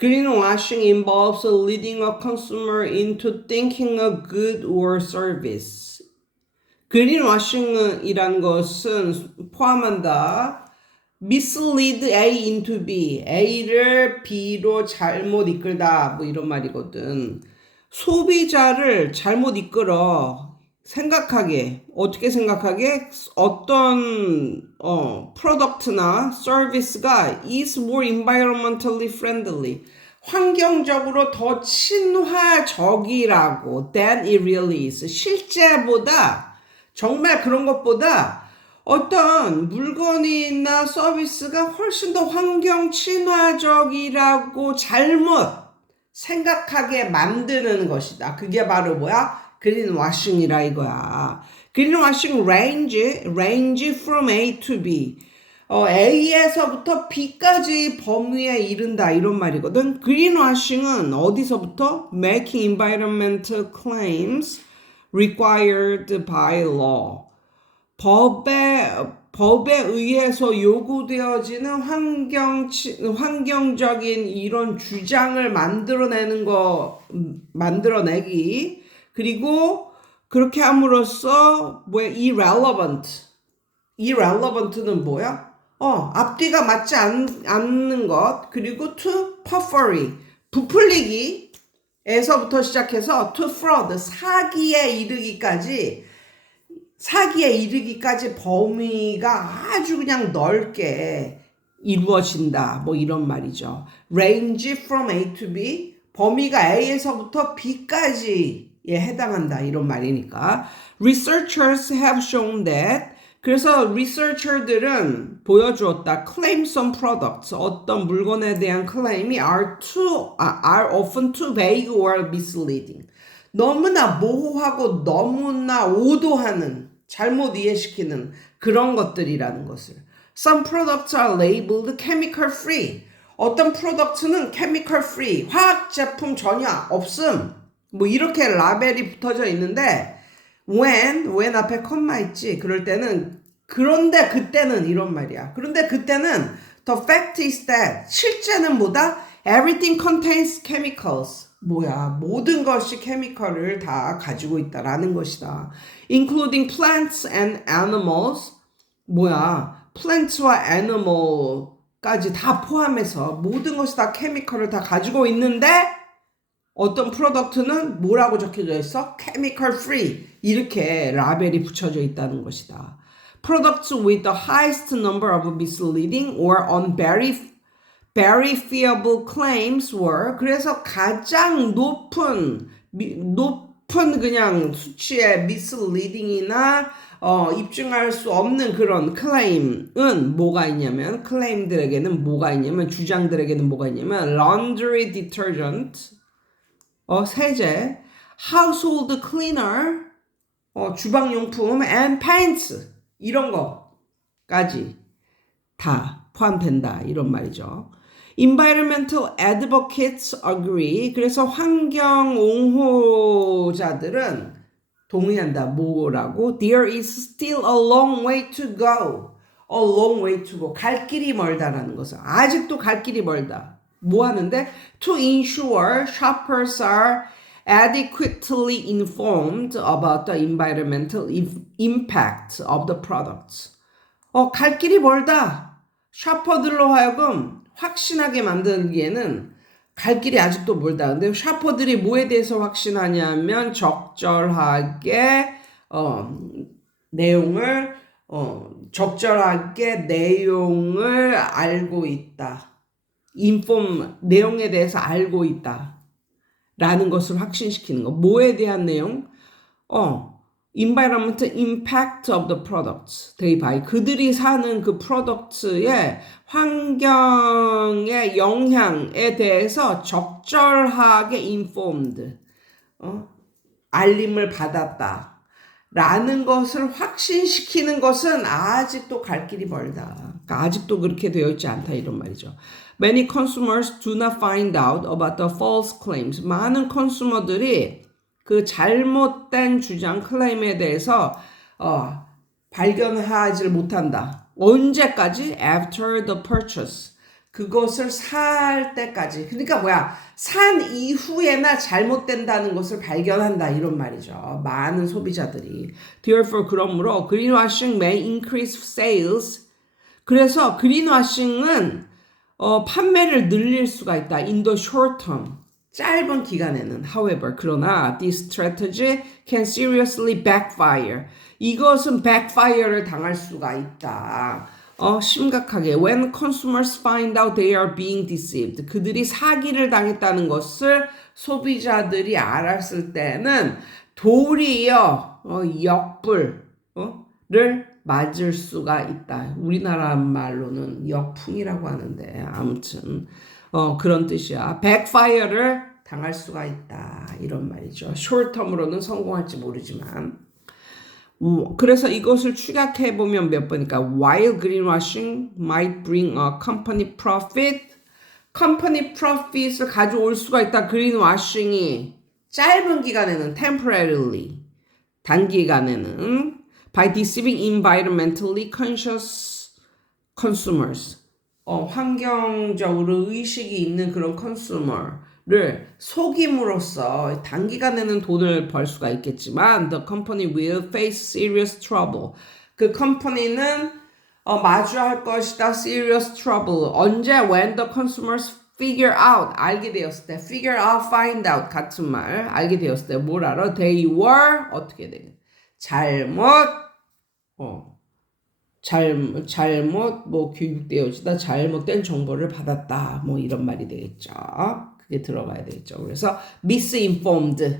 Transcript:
Greenwashing involves leading a consumer into thinking a good or service. greenwashing이란 것은 포함한다. mislead A into B. A를 B로 잘못 이끌다. 뭐 이런 말이거든. 소비자를 잘못 이끌어. 생각하게. 어떻게 생각하게? 어떤, 어, 프로덕트나 서비스가 is more environmentally friendly. 환경적으로 더 친화적이라고 than it really is. 실제보다, 정말 그런 것보다 어떤 물건이나 서비스가 훨씬 더 환경 친화적이라고 잘못 생각하게 만드는 것이다. 그게 바로 뭐야? 그린와싱이라 이거야. 그린와싱 range, range from A to B. 어, A에서부터 B까지 범위에 이른다 이런 말이거든. 그린와싱은 어디서부터? Making environmental claims required by law. 법에 법에 의해서 요구되어지는 환경 환경적인 이런 주장을 만들어내는 거 음, 만들어내기 그리고 그렇게 함으로써 뭐야 irrelevant irrelevant는 뭐야? 어 앞뒤가 맞지 않, 않는 것 그리고 to puffery 부풀리기 에서부터 시작해서 to fraud 사기에 이르기까지 사기에 이르기까지 범위가 아주 그냥 넓게 이루어진다. 뭐 이런 말이죠. range from A to B 범위가 A에서부터 B까지 에 해당한다. 이런 말이니까. researchers have shown that 그래서 researcher들은 보여주었다. claims on products 어떤 물건에 대한 클레임이 are too are often too vague or misleading. 너무나 모호하고 너무나 오도하는 잘못 이해시키는 그런 것들이라는 것을. Some products are labeled chemical free. 어떤 프로덕트는 chemical free, 화학 제품 전혀 없음. 뭐 이렇게 라벨이 붙어져 있는데 when, when 앞에 컴마 있지. 그럴 때는 그런데 그때는 이런 말이야. 그런데 그때는 the fact is that 실제는 뭐다? Everything contains chemicals. 뭐야, 모든 것이 케미컬을 다 가지고 있다라는 것이다. including plants and animals. 뭐야, plants와 animal까지 다 포함해서 모든 것이 다 케미컬을 다 가지고 있는데 어떤 프로덕트는 뭐라고 적혀져 있어? chemical free. 이렇게 라벨이 붙여져 있다는 것이다. products with the highest number of misleading or unverified verifiable claims were 그래서 가장 높은 미, 높은 그냥 수치의 misleading이나 어, 입증할 수 없는 그런 클레임은 뭐가 있냐면 클레임들에게는 뭐가 있냐면 주장들에게는 뭐가 있냐면 laundry detergent 어, 세제 household cleaner 어, 주방용품 and pants 이런 거까지 다 포함된다 이런 말이죠. Environmental advocates agree. 그래서 환경 옹호자들은 동의한다. 뭐라고? There is still a long way to go. A long way to go. 갈 길이 멀다라는 것은 아직도 갈 길이 멀다. 뭐 하는데? To ensure shoppers are adequately informed about the environmental impact of the products. 어, 갈 길이 멀다. 샤퍼들로 하여금 확신하게 만들기에는 갈 길이 아직도 멀다. 근데 샤퍼들이 뭐에 대해서 확신하냐면 적절하게 어, 내용을 어, 적절하게 내용을 알고 있다. 인폼 내용에 대해서 알고 있다. 라는 것을 확신시키는 거. 뭐에 대한 내용? 어, environmental impact of the products. they buy. 그들이 사는 그 프로덕트의 환경의 영향에 대해서 적절하게 informed. 어? 알림을 받았다. 라는 것을 확신시키는 것은 아직도 갈 길이 멀다. 그러니까 아직도 그렇게 되어 있지 않다 이런 말이죠. Many consumers do not find out about the false claims. 많은 컨슈머들이 그 잘못된 주장 클레임에 대해서 어, 발견하지를 못한다. 언제까지? After the purchase. 그것을 살 때까지. 그러니까 뭐야? 산 이후에나 잘못된다는 것을 발견한다. 이런 말이죠. 많은 소비자들이. Therefore, 그러므로 greenwashing may increase sales. 그래서 greenwashing은 어, 판매를 늘릴 수가 있다. The short term. 짧은 기간에는. However, 그러나 this strategy can seriously backfire. 이것은 backfire를 당할 수가 있다. 어, 심각하게 when consumers find out they are being deceived 그들이 사기를 당했다는 것을 소비자들이 알았을 때는 도리어 어, 역불 어, 를 맞을 수가 있다. 우리나라 말로는 역풍이라고 하는데 아무튼 어, 그런 뜻이야. backfire를 당할 수가 있다. 이런 말이죠. short-term으로는 성공할지 모르지만 음, 그래서 이것을 축약해 보면 몇 번이니까 while greenwashing might bring a company profit, company profit을 가져올 수가 있다. greenwashing이 짧은 기간에는 temporarily, 단기간에는 by deceiving environmentally conscious consumers, 어, 환경적으로 의식이 있는 그런 consumer를 속임으로써 단기간에는 돈을 벌 수가 있겠지만 the company will face serious trouble. 그 컴퍼니는 어, 마주할 것이다 serious trouble. 언제 when the consumers figure out 알게 되었을 때 figure out find out 같은 말 알게 되었을 때 뭘 알아? they were 어떻게 되겠 잘못 어 잘, 잘못, 뭐, 교육되어지다, 잘못된 정보를 받았다, 뭐, 이런 말이 되겠죠. 그게 들어가야 되겠죠. 그래서, misinformed,